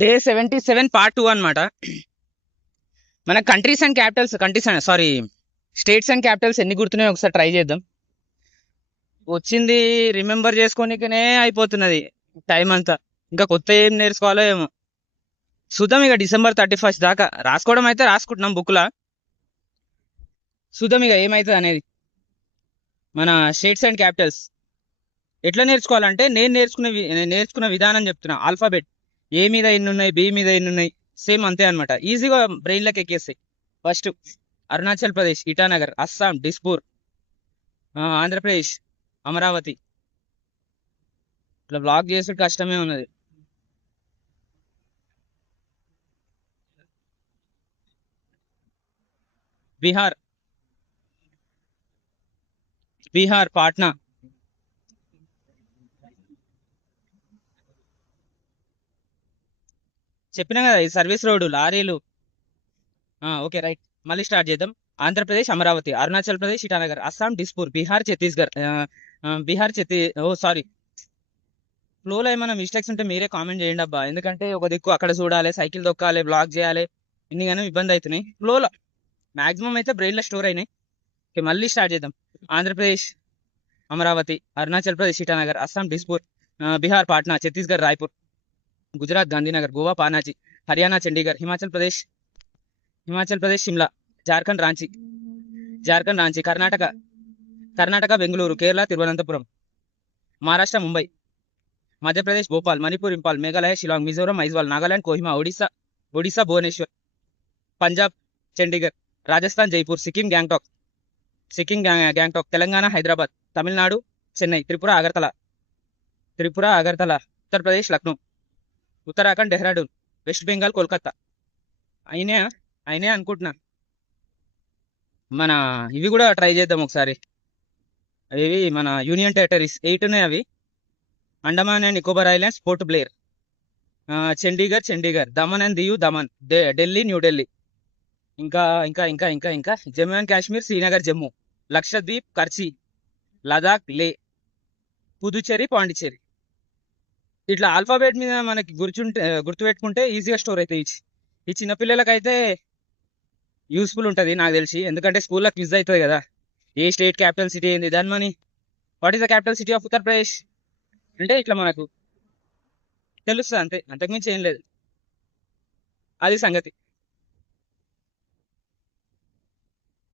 Day 77 part 2 అనమాట. మన countries and sorry states and Capitals ఎన్ని గుర్తున్నాయో ఒకసారి ట్రై చేద్దాం. వచ్చింది రిమెంబర్ చేసుకోనికనే అయిపోతున్నది టైం అంతా. ఇంకా కొత్త ఏం నేర్చుకోవాలో ఏమో చూద్దాం. ఇక December 31 దాకా రాసుకోవడం అయితే రాసుకుంటున్నాం బుక్లా. చూద్దాం ఇక ఏమవుతుంది అనేది. మన స్టేట్స్ అండ్ క్యాపిటల్స్ ఎట్లా నేర్చుకోవాలంటే నేను నేర్చుకున్న విధానం చెప్తున్నా. ఆల్ఫాబెట్ ఏ మీద ఎన్ని ఉన్నాయి, బి మీద ఎన్ని ఉన్నాయి, సేమ్ అంతే అనమాట. ఈజీగా బ్రెయిన్లోకి ఎక్కేస్తాయి. ఫస్ట్ అరుణాచల్ ప్రదేశ్ ఇటానగర్, అస్సాం డిస్పూర్, ఆంధ్రప్రదేశ్ అమరావతి. ఇట్లా బ్లాక్ చేసే కష్టమే ఉన్నది. బీహార్ బీహార్ పాట్నా. చెప్పినా కదా ఈ సర్వీస్ రోడ్డు లారీలు. ఓకే రైట్, మళ్ళీ స్టార్ట్ చేద్దాం. ఆంధ్రప్రదేశ్ అమరావతి, అరుణాచల్ ప్రదేశ్ ఇటానగర్, అస్సాం డిస్పూర్, బీహార్ ఛత్తీస్గఢ్, సారీ, ఫ్లోలో ఏమైనా మిస్టేక్స్ ఉంటే మీరే కామెంట్ చేయండి అబ్బా. ఎందుకంటే ఒక దిక్కు అక్కడ చూడాలి, సైకిల్ దొక్కాలి, బ్లాక్ చేయాలి, ఇన్ని కానీ ఇబ్బంది అవుతున్నాయి. ఫ్లోలో మాక్సిమం అయితే బ్రెయిన్లో స్టోర్ అయినాయి. ఓకే, మళ్ళీ స్టార్ట్ చేద్దాం. ఆంధ్రప్రదేశ్ అమరావతి, అరుణాచల్ ప్రదేశ్ ఇటానగర్, అస్సాం డిస్పూర్, బీహార్ పాట్నా, ఛత్తీస్గఢ్ రాయ్పూర్, గుజరాత్ గాంధీనగర్, గోవా పానాజీ, హర్యానా చండీగఢ్, హిమాచల్ ప్రదేశ్ షిమ్లా, జార్ఖండ్ రాంచీ, కర్ణాటక బెంగళూరు, కేరళ తిరువనంతపురం, మహారాష్ట్ర ముంబై, మధ్యప్రదేశ్ భోపాల్, మణిపూర్ ఇంపాల్, మేఘాలయ షిలాంగ్, మిజోరం ఐజ్వాల్, నాగాలాండ్ కోహిమా, ఒడిశా భువనేశ్వర్, పంజాబ్ చండీగఢ్, రాజస్థాన్ జైపూర్, సిక్కిం గ్యాంగ్టాక్, తెలంగాణ హైదరాబాద్, తమిళనాడు చెన్నై, త్రిపుర అగర్తల, ఉత్తరప్రదేశ్ లక్నో, ఉత్తరాఖండ్ డెహ్రాడూన్, వెస్ట్ బెంగాల్ కోల్కతా. అయినా అయినా అనుకుంటున్నా. మన ఇవి కూడా ట్రై చేద్దాం ఒకసారి. అవి మన యూనియన్ టెరిటరీస్ 8 ఉన్నాయి. అవి Andaman and Nicobar islands, port Blair, Chandigarh, Thaman and దియు Thaman, Delhi New Delhi, ఇంకా ఇంకా ఇంకా ఇంకా ఇంకా జమ్మూ అండ్ కాశ్మీర్, శ్రీనగర్ జమ్మూ, లక్షద్వీప్ కర్చీ, లదాఖ్ లే, పుదుచ్చేరి పాండిచ్చేరి. ఇట్లా ఆల్ఫాబెట్ మీద మనకి గుర్తుపెట్టుకుంటే ఈజీగా స్టోర్ అవుతాయి. ఈ చిన్నపిల్లలకైతే యూస్ఫుల్ ఉంటుంది నాకు తెలిసి. ఎందుకంటే స్కూల్లో క్విజ్ అవుతుంది కదా, ఏ స్టేట్ క్యాపిటల్ సిటీ ఏంది దాని money, what is the capital city of Uttar Pradesh అంటే ఇట్లా మనకు తెలుస్తుంది అంతే, అంతకుమించి ఏం లేదు. అది సంగతి.